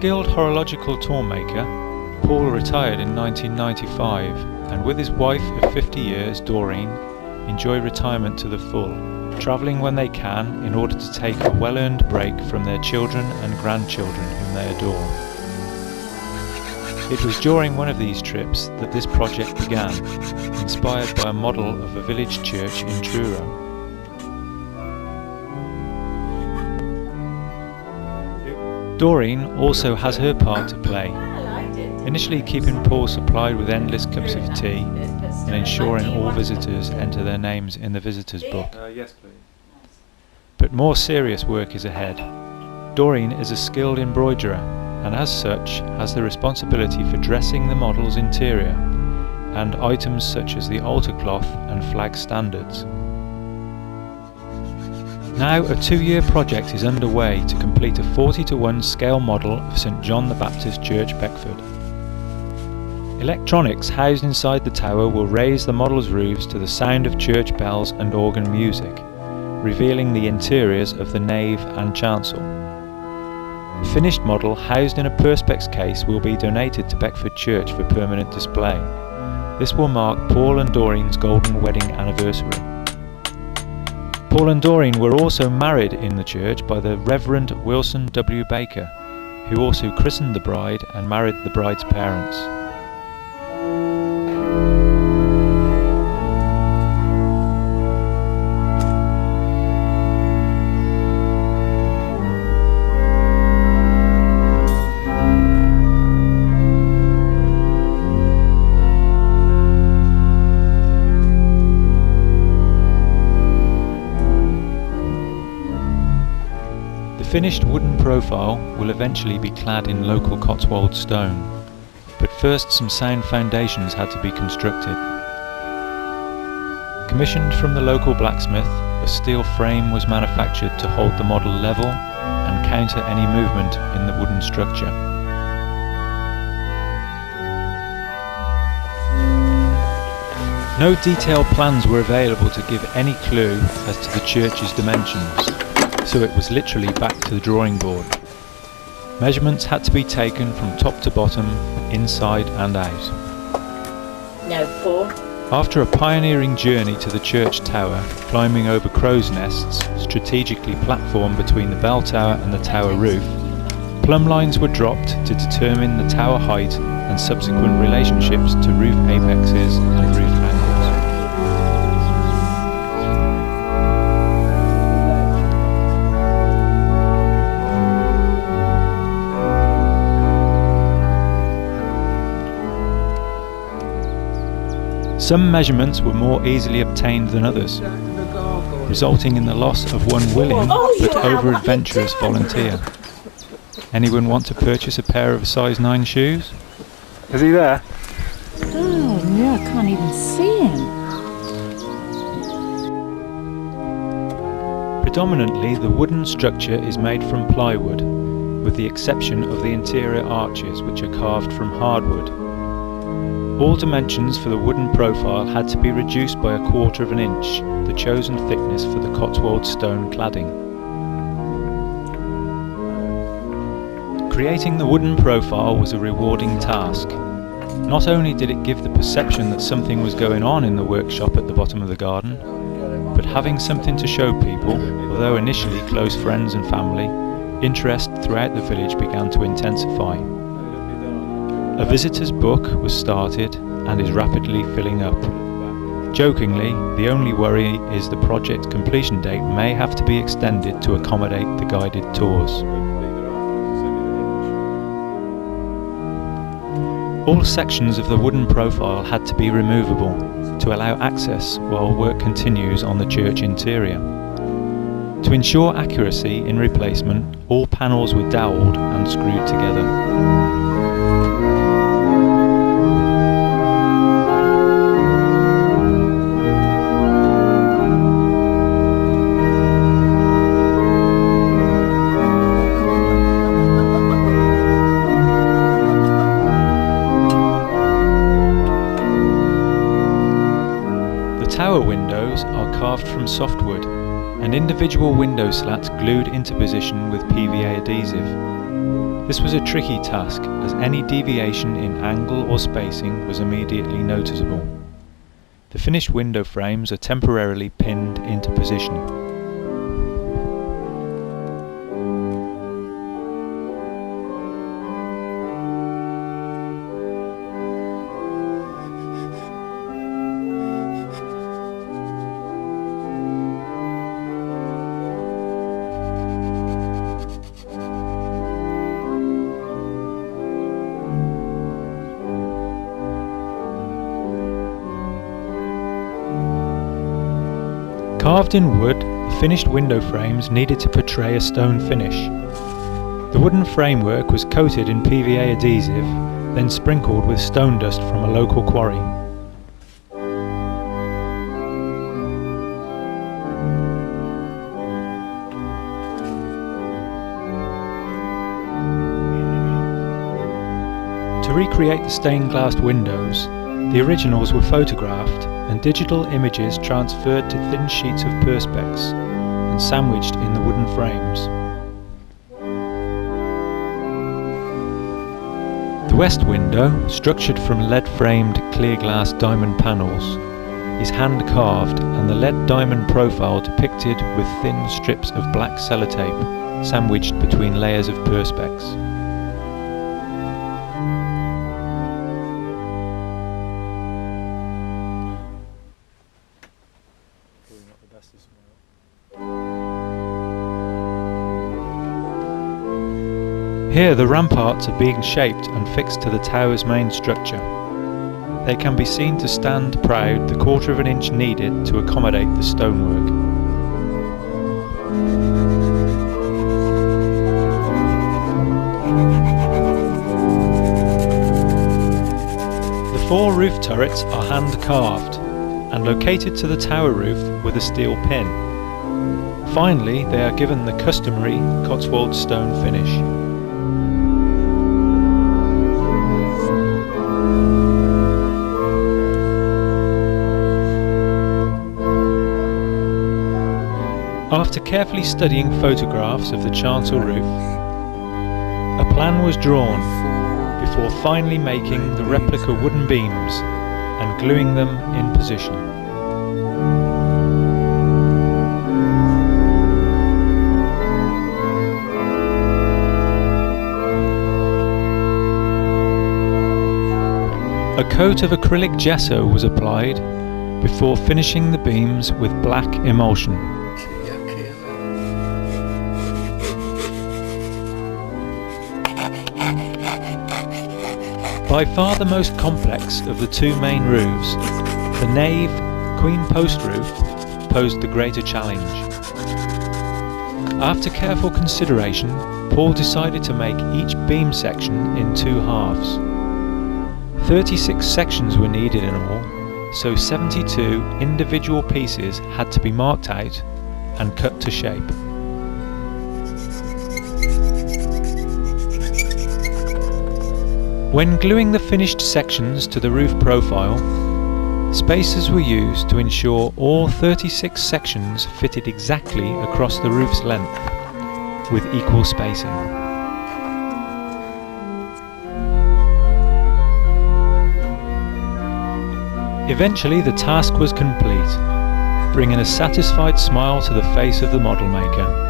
skilled horological tourmaker, Paul retired in 1995 and with his wife of 50 years, Doreen, enjoy retirement to the full, travelling when they can in order to take a well-earned break from their children and grandchildren whom they adore. It was during one of these trips that this project began, inspired by a model of a village church in Truro. Doreen also has her part to play, initially keeping Paul supplied with endless cups of tea and ensuring all visitors enter their names in the visitors book. Yes, please. But more serious work is ahead. Doreen is a skilled embroiderer and as such has the responsibility for dressing the model's interior and items such as the altar cloth and flag standards. Now a 2-year project is underway to complete a 40:1 scale model of St John the Baptist Church, Beckford. Electronics housed inside the tower will raise the model's roofs to the sound of church bells and organ music, revealing the interiors of the nave and chancel. The finished model housed in a perspex case will be donated to Beckford Church for permanent display. This will mark Paul and Doreen's golden wedding anniversary. Paul and Doreen were also married in the church by the Reverend Wilson W. Baker, who also christened the bride and married the bride's parents. The finished wooden profile will eventually be clad in local Cotswold stone, but first some sound foundations had to be constructed. Commissioned from the local blacksmith, a steel frame was manufactured to hold the model level and counter any movement in the wooden structure. No detailed plans were available to give any clue as to the church's dimensions, so it was literally back to the drawing board. Measurements had to be taken from top to bottom, inside and out. No, Paul. After a pioneering journey to the church tower, climbing over crow's nests, strategically platformed between the bell tower and the tower roof, plumb lines were dropped to determine the tower height and subsequent relationships to roof apexes and roof angles. Some measurements were more easily obtained than others, resulting in the loss of one willing but over-adventurous volunteer. Anyone want to purchase a pair of size 9 shoes? Is he there? Oh, no, I can't even see him. Predominantly, the wooden structure is made from plywood, with the exception of the interior arches, which are carved from hardwood. All dimensions for the wooden profile had to be reduced by 1/4 inch, the chosen thickness for the Cotswold stone cladding. Creating the wooden profile was a rewarding task. Not only did it give the perception that something was going on in the workshop at the bottom of the garden, but having something to show people, although initially close friends and family, interest throughout the village began to intensify. A visitor's book was started and is rapidly filling up. Jokingly, the only worry is the project's completion date may have to be extended to accommodate the guided tours. All sections of the wooden profile had to be removable to allow access while work continues on the church interior. To ensure accuracy in replacement, all panels were dowelled and screwed together. Tower windows are carved from softwood and individual window slats glued into position with PVA adhesive. This was a tricky task, as any deviation in angle or spacing was immediately noticeable. The finished window frames are temporarily pinned into position. Carved in wood, the finished window frames needed to portray a stone finish. The wooden framework was coated in PVA adhesive, then sprinkled with stone dust from a local quarry. To recreate the stained glass windows, the originals were photographed and digital images transferred to thin sheets of perspex and sandwiched in the wooden frames. The west window, structured from lead-framed clear glass diamond panels, is hand-carved and the lead diamond profile depicted with thin strips of black sellotape sandwiched between layers of perspex. Here the ramparts are being shaped and fixed to the tower's main structure. They can be seen to stand proud the quarter of an inch needed to accommodate the stonework. The 4 roof turrets are hand carved and located to the tower roof with a steel pin. Finally, they are given the customary Cotswold stone finish. After carefully studying photographs of the chancel roof, a plan was drawn before finally making the replica wooden beams and gluing them in position. A coat of acrylic gesso was applied before finishing the beams with black emulsion. By far the most complex of the 2 main roofs, the nave queen post roof posed the greater challenge. After careful consideration, Paul decided to make each beam section in 2 halves. 36 sections were needed in all, so 72 individual pieces had to be marked out and cut to shape. When gluing the finished sections to the roof profile, spacers were used to ensure all 36 sections fitted exactly across the roof's length, with equal spacing. Eventually the task was complete, bringing a satisfied smile to the face of the model maker.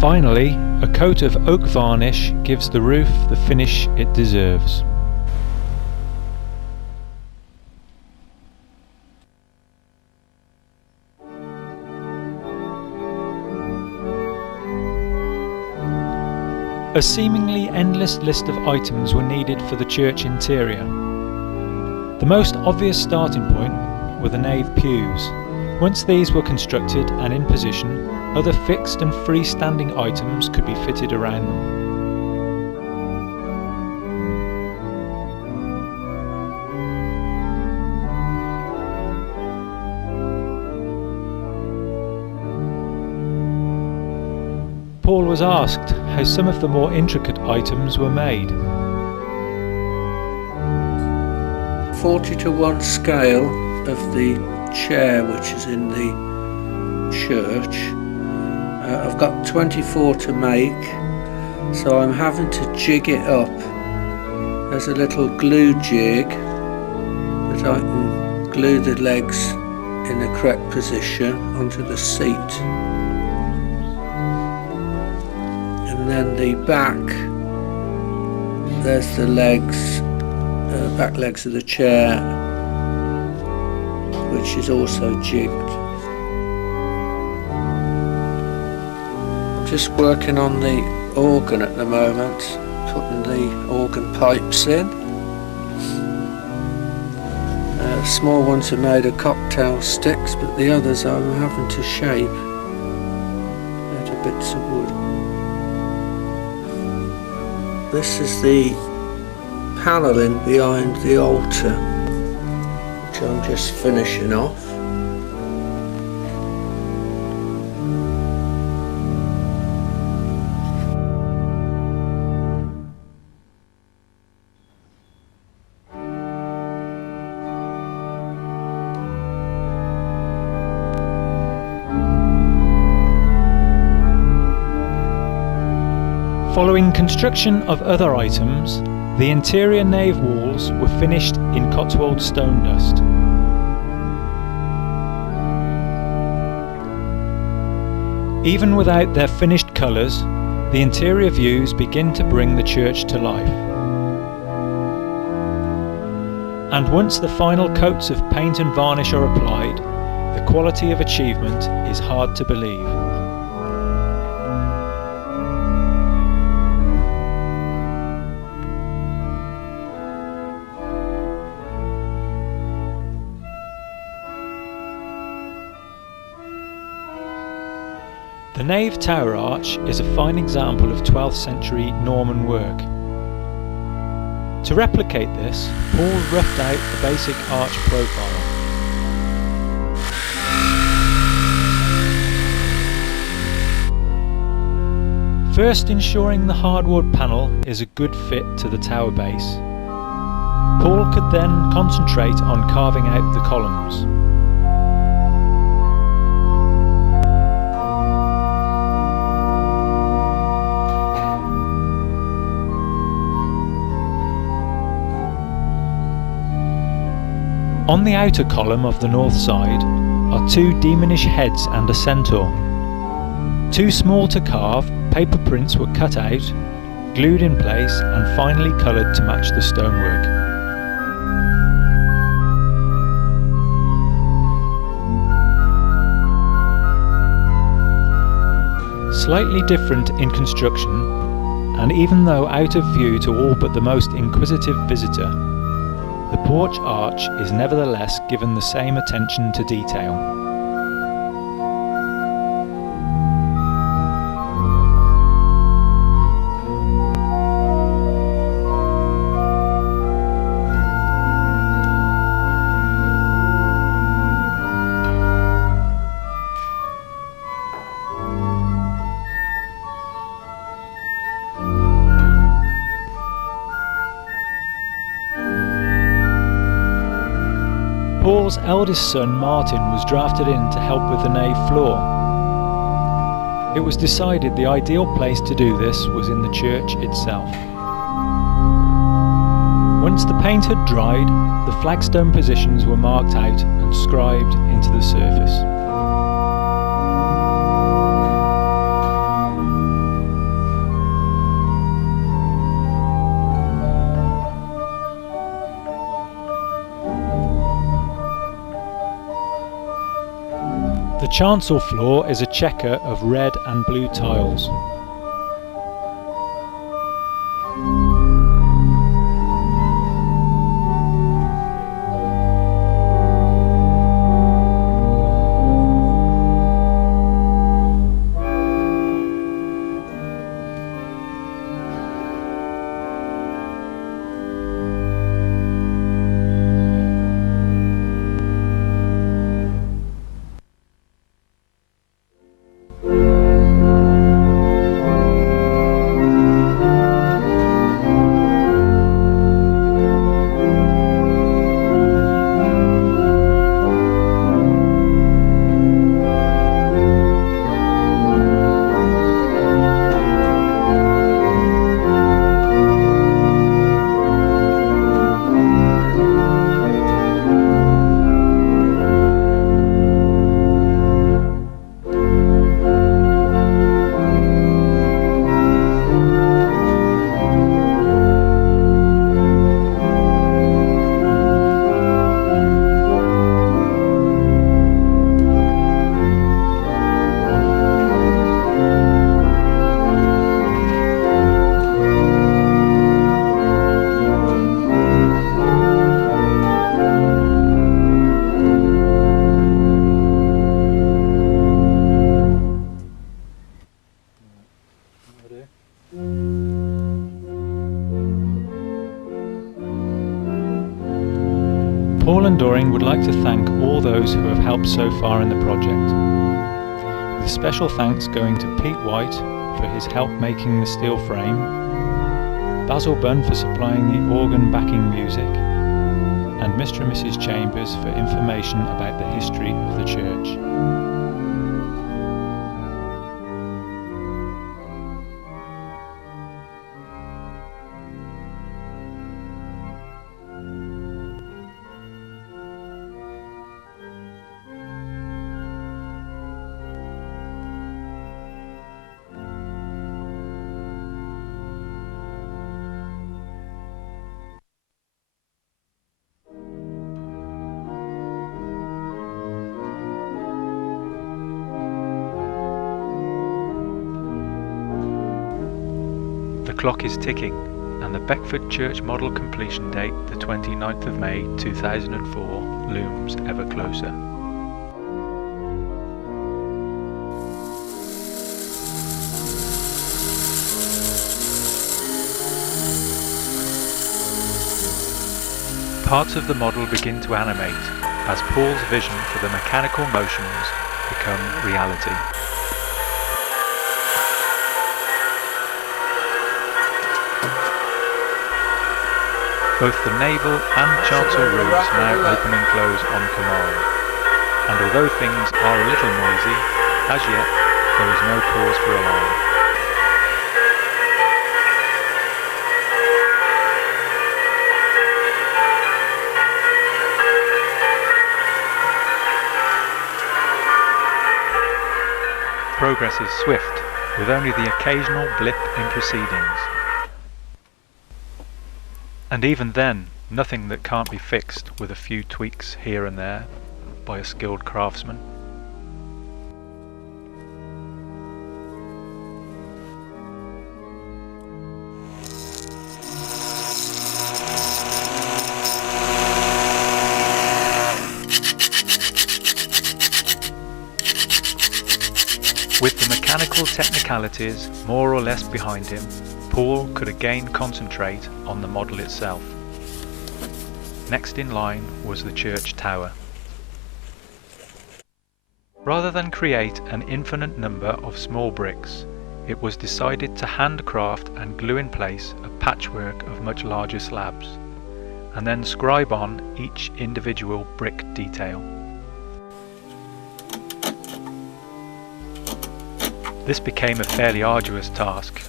Finally, a coat of oak varnish gives the roof the finish it deserves. A seemingly endless list of items were needed for the church interior. The most obvious starting point were the nave pews. Once these were constructed and in position, other fixed and freestanding items could be fitted around them. Paul was asked how some of the more intricate items were made. 40:1 scale of the chair which is in the church. I've got 24 to make, so I'm having to jig it up. There's a little glue jig that I can glue the legs in the correct position onto the seat, and then the back, there's the legs, back legs of the chair, which is also jigged. I'm just working on the organ at the moment, putting the organ pipes in. Small ones are made of cocktail sticks, but the others I'm having to shape out of bits of wood. This is the panelling behind the altar, which I'm just finishing off. Following construction of other items, the interior nave walls were finished in Cotswold stone dust. Even without their finished colours, the interior views begin to bring the church to life. And once the final coats of paint and varnish are applied, the quality of achievement is hard to believe. The nave tower arch is a fine example of 12th century Norman work. To replicate this, Paul roughed out the basic arch profile. First ensuring the hardwood panel is a good fit to the tower base. Paul could then concentrate on carving out the columns. On the outer column of the north side are two demonish heads and a centaur. Too small to carve, paper prints were cut out, glued in place and finally coloured to match the stonework. Slightly different in construction, and even though out of view to all but the most inquisitive visitor, the porch arch is nevertheless given the same attention to detail. Paul's eldest son Martin was drafted in to help with the nave floor. It was decided the ideal place to do this was in the church itself. Once the paint had dried, the flagstone positions were marked out and scribed into the surface. The chancel floor is a checker of red and blue tiles. Paul and Doring would like to thank all those who have helped so far in the project, with special thanks going to Pete White for his help making the steel frame, Basil Bunn for supplying the organ backing music, and Mr. and Mrs. Chambers for information about the history of the church. The clock is ticking, and the Beckford Church model completion date, the 29th of May 2004, looms ever closer. Parts of the model begin to animate as Paul's vision for the mechanical motions become reality. Both the naval and chancel roofs now open and close on command, and although things are a little noisy, as yet there is no cause for alarm. Progress is swift, with only the occasional blip in proceedings. And even then, nothing that can't be fixed with a few tweaks here and there by a skilled craftsman. With the mechanical technicalities more or less behind him, Paul could again concentrate on the model itself. Next in line was the church tower. Rather than create an infinite number of small bricks, it was decided to handcraft and glue in place a patchwork of much larger slabs, and then scribe on each individual brick detail. This became a fairly arduous task,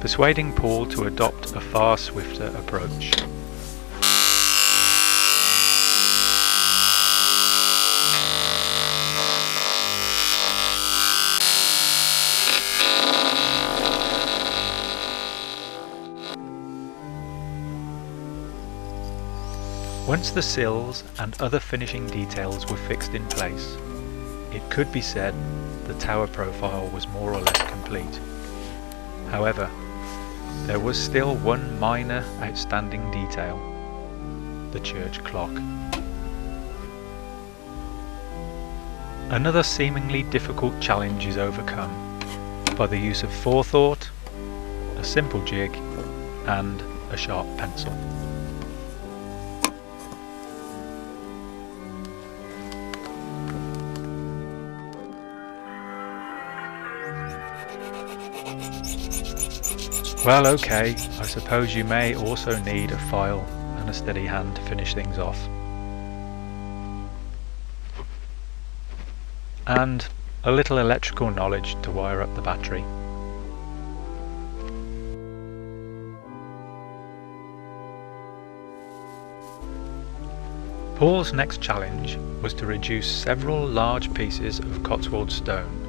persuading Paul to adopt a far swifter approach. Once the sills and other finishing details were fixed in place, it could be said the tower profile was more or less complete. However, there was still one minor outstanding detail: the church clock. Another seemingly difficult challenge is overcome by the use of forethought, a simple jig, and a sharp pencil. Well, okay, I suppose you may also need a file and a steady hand to finish things off. And a little electrical knowledge to wire up the battery. Paul's next challenge was to reduce several large pieces of Cotswold stone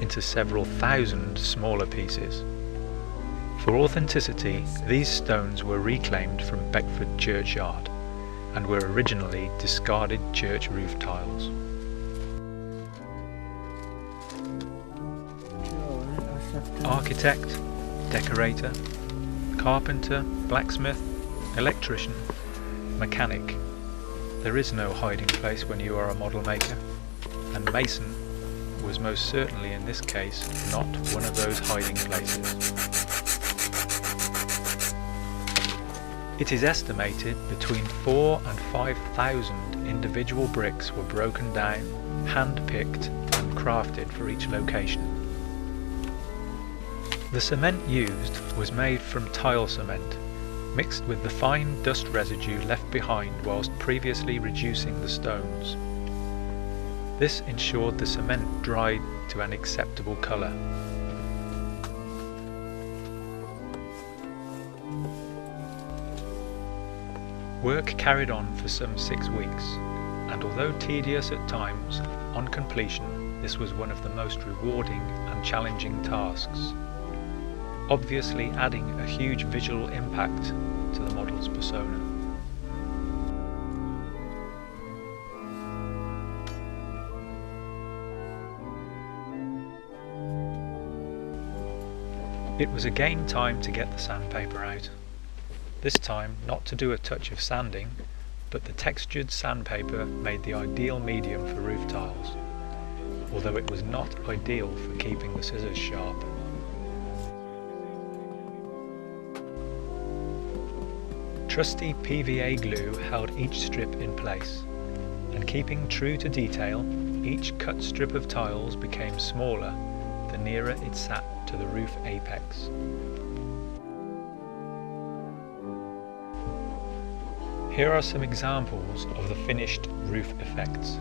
into several thousand smaller pieces. For authenticity, these stones were reclaimed from Beckford churchyard and were originally discarded church roof tiles. Architect, decorator, carpenter, blacksmith, electrician, mechanic. There is no hiding place when you are a model maker, and mason was most certainly in this case not one of those hiding places. It is estimated between 4,000 and 5,000 individual bricks were broken down, hand-picked and crafted for each location. The cement used was made from tile cement, mixed with the fine dust residue left behind whilst previously reducing the stones. This ensured the cement dried to an acceptable colour. Work carried on for some 6 weeks, and although tedious at times, on completion this was one of the most rewarding and challenging tasks, obviously adding a huge visual impact to the model's persona. It was again time to get the sandpaper out. This time not to do a touch of sanding, but the textured sandpaper made the ideal medium for roof tiles, although it was not ideal for keeping the scissors sharp. Trusty PVA glue held each strip in place, and keeping true to detail, each cut strip of tiles became smaller the nearer it sat to the roof apex. Here are some examples of the finished roof effects.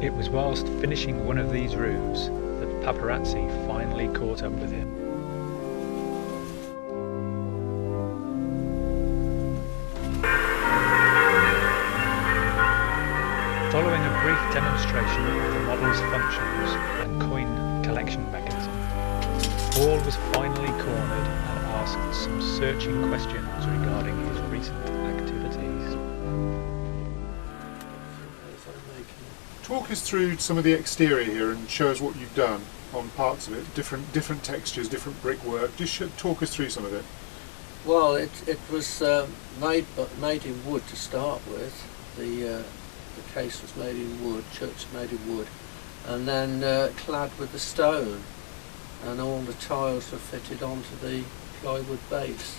It was whilst finishing one of these roofs that paparazzi finally caught up with him. Following a brief demonstration of the model's functions and coin collection mechanism, Paul was finally cornered and asked some searching questions regarding his recent activities. Talk us through some of the exterior here and show us what you've done on parts of it, different textures, different brickwork. Just talk us through some of it. Well, it was made in wood to start with. The case was made in wood, church was made in wood, and then clad with the stone, and all the tiles were fitted onto the plywood base.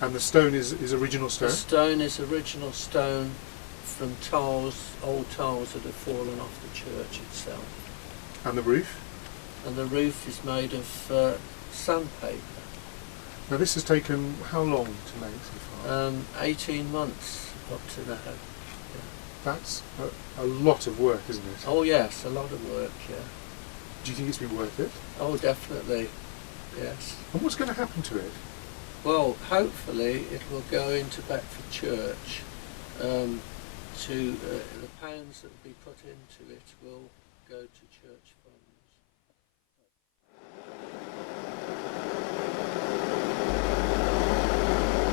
And the stone is original stone? The stone is original stone from tiles, old tiles that have fallen off the church itself. And the roof? And the roof is made of sandpaper. Now this has taken how long to make so far? 18 months up to now. That's a lot of work, isn't it? Oh yes, a lot of work, yeah. Do you think it's been worth it? Oh, definitely, yes. And what's going to happen to it? Well, hopefully it will go into Beckford Church. The pounds that will be put into it will go to church funds.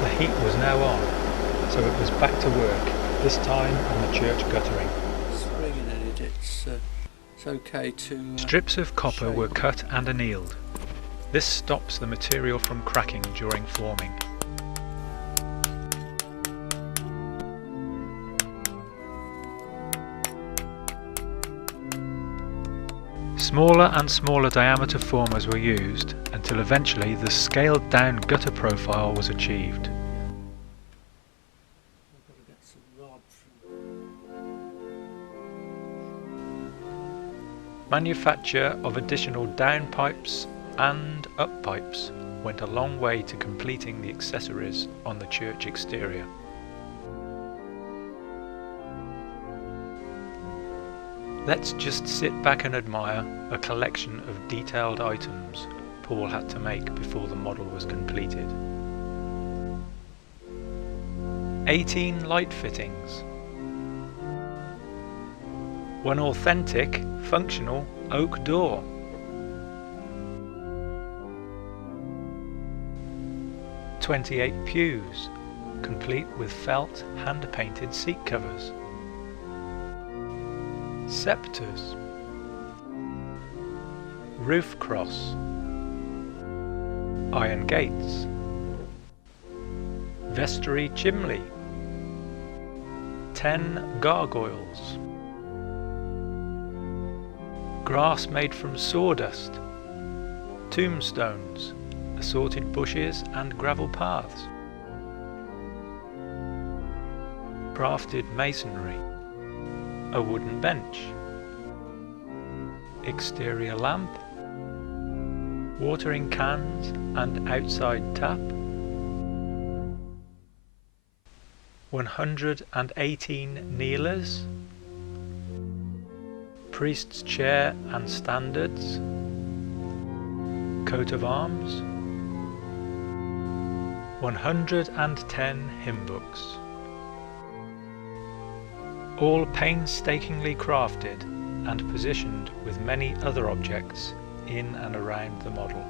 The heat was now on, so it was back to work, this time on the church guttering. Spring in it, it's okay to... Strips of copper shape. were cut and annealed. This stops the material from cracking during forming. Smaller and smaller diameter formers were used until eventually the scaled down gutter profile was achieved. Manufacture of additional down pipes and up pipes went a long way to completing the accessories on the church exterior. Let's just sit back and admire a collection of detailed items Paul had to make before the model was completed. 18 light fittings. One authentic, functional oak door. 28 pews, complete with felt hand-painted seat covers. Sceptres. Roof cross. Iron gates. vestry chimney, 10 gargoyles, grass made from sawdust, tombstones, assorted bushes and gravel paths, crafted masonry, a wooden bench, exterior lamp, watering cans and outside tap, 118 kneelers, priest's chair and standards, coat of arms, 110 hymn books, all painstakingly crafted and positioned with many other objects in and around the model.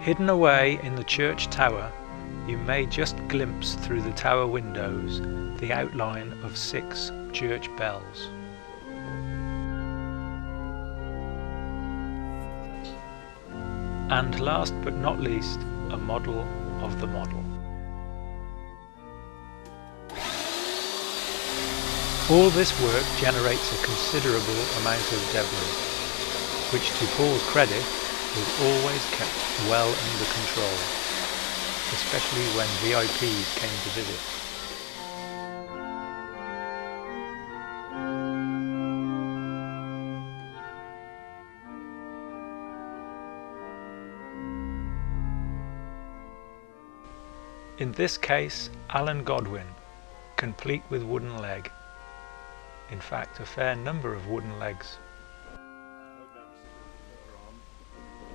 Hidden away in the church tower, you may just glimpse through the tower windows the outline of 6 church bells. And last but not least, a model of the model. All this work generates a considerable amount of debris, which to Paul's credit was always kept well under control, especially when VIPs came to visit. In this case, Alan Godwin, complete with wooden leg. In fact, a fair number of wooden legs.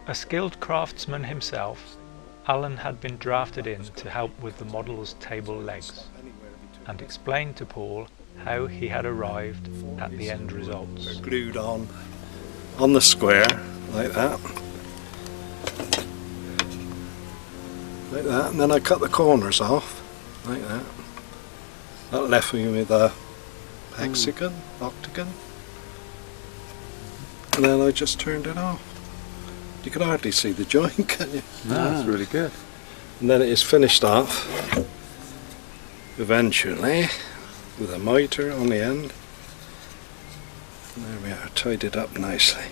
A skilled craftsman himself, Alan had been drafted in to help with the model's table legs, and explained to Paul how he had arrived at the end results. They're glued on the square, like that. Like that, and then I cut the corners off, like that. That left me with a hexagon, octagon, and then I just turned it off. You can hardly see the joint, can you? No, that's really good. And then it is finished off, eventually, with a mitre on the end. And there we are, tied it up nicely.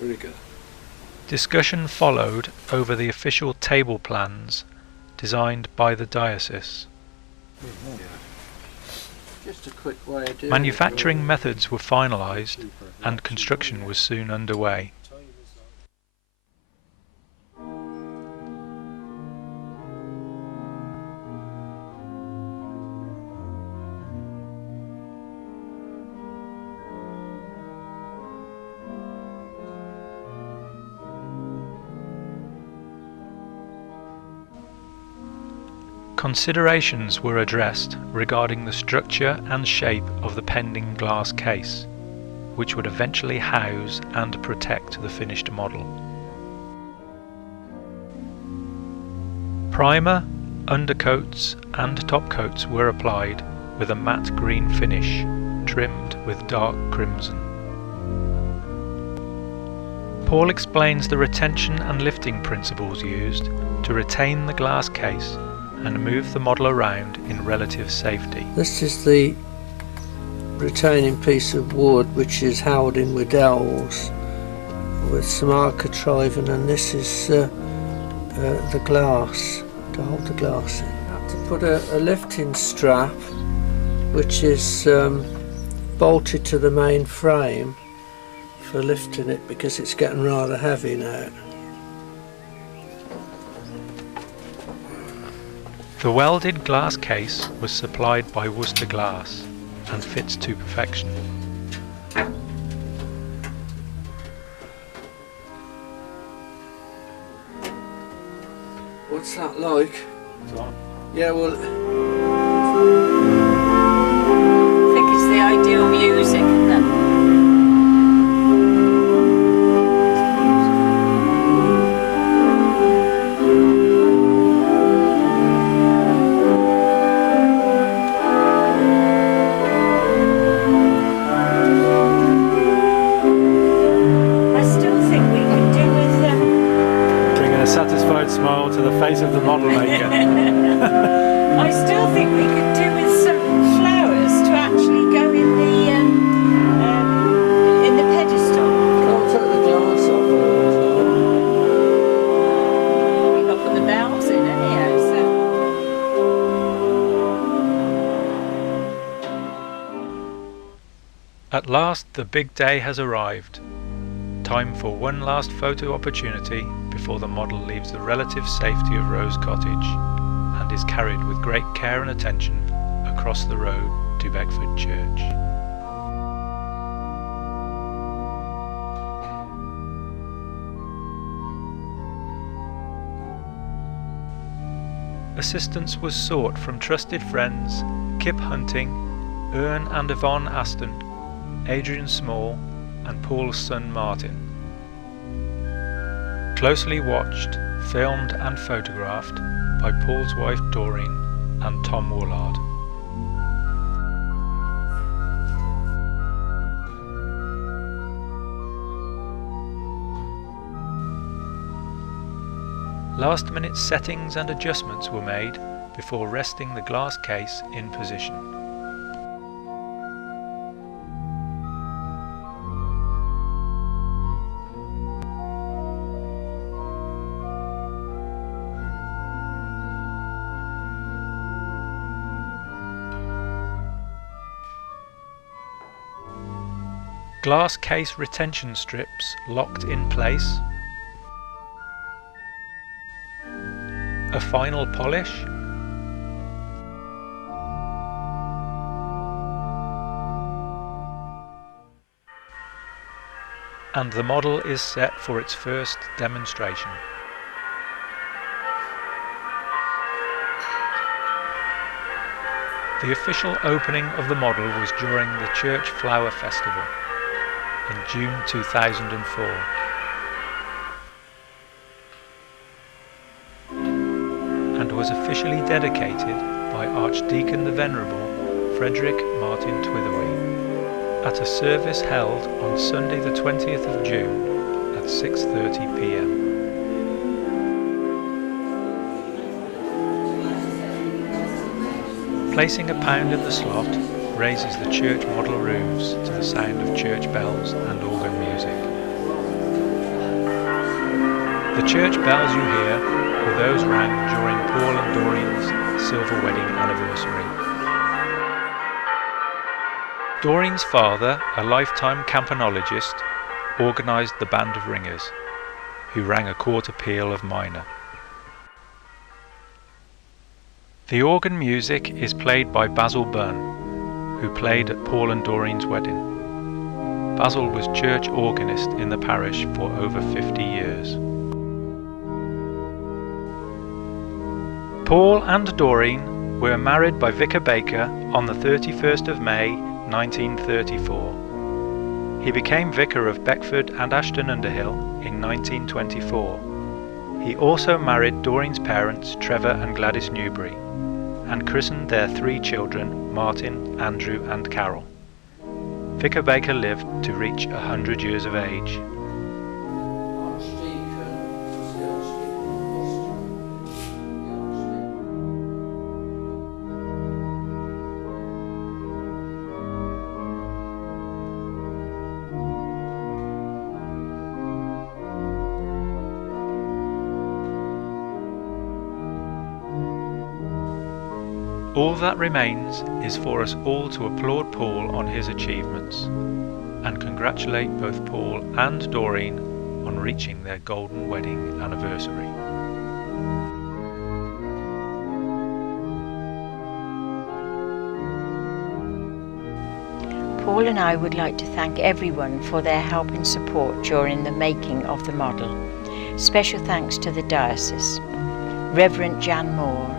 Very good. Discussion followed over the official table plans designed by the diocese. Just a quick way of doing Manufacturing methods were finalised and construction was soon underway. Considerations were addressed regarding the structure and shape of the pending glass case, which would eventually house and protect the finished model. Primer, undercoats and topcoats were applied with a matte green finish, trimmed with dark crimson. Paul explains the retention and lifting principles used to retain the glass case and move the model around in relative safety. This is the retaining piece of wood which is held in with dowels with some architrave, and this is the glass, to hold the glass in. I have to put a lifting strap which is bolted to the main frame for lifting it because it's getting rather heavy now. The welded glass case was supplied by Worcester Glass and fits to perfection. What's that like? Yeah, well, I think it's the ideal music, isn't it? the face of the model maker. I still think we could do with some flowers to actually go in the pedestal. Can't take the glass off. You've got to put the bells in anyhow, so. At last the big day has arrived. Time for one last photo opportunity before the model leaves the relative safety of Rose Cottage and is carried with great care and attention across the road to Beckford Church. Assistance was sought from trusted friends Kip Hunting, Ern and Yvonne Aston, Adrian Small and Paul's son Martin. Closely watched, filmed and photographed by Paul's wife Doreen and Tom Woolard. Last minute settings and adjustments were made before resting the glass case in position. Glass case retention strips locked in place. A final polish. And the model is set for its first demonstration. The official opening of the model was during the Church Flower Festival in June 2004. And was officially dedicated by Archdeacon the Venerable Frederick Martin Twitherwee at a service held on Sunday the 20th of June at 6:30 p.m. Placing a pound in the slot raises the church model roofs to the sound of church bells and organ music. The church bells you hear were those rang during Paul and Doreen's silver wedding anniversary. Doreen's father, a lifetime campanologist, organised the band of ringers, who rang a quarter peal of minor. The organ music is played by Basil Bunn, who played at Paul and Doreen's wedding. Basil was church organist in the parish for over 50 years. Paul and Doreen were married by Vicar Baker on the 31st of May 1934. He became Vicar of Beckford and Ashton Underhill in 1924. He also married Doreen's parents, Trevor and Gladys Newbury, and christened their 3 children, Martin, Andrew and Carol. Vicar Baker lived to reach 100 years of age. All that remains is for us all to applaud Paul on his achievements and congratulate both Paul and Doreen on reaching their golden wedding anniversary. Paul and I would like to thank everyone for their help and support during the making of the model. Special thanks to the diocese, Reverend Jan Moore,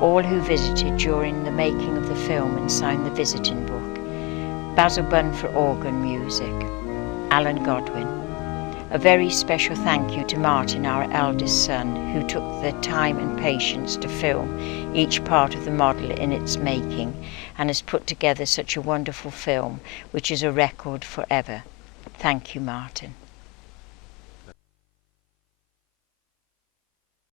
all who visited during the making of the film and signed the visiting book, Basil Bunn for organ music, Alan Godwin. A very special thank you to Martin, our eldest son, who took the time and patience to film each part of the model in its making and has put together such a wonderful film, which is a record forever. Thank you, Martin.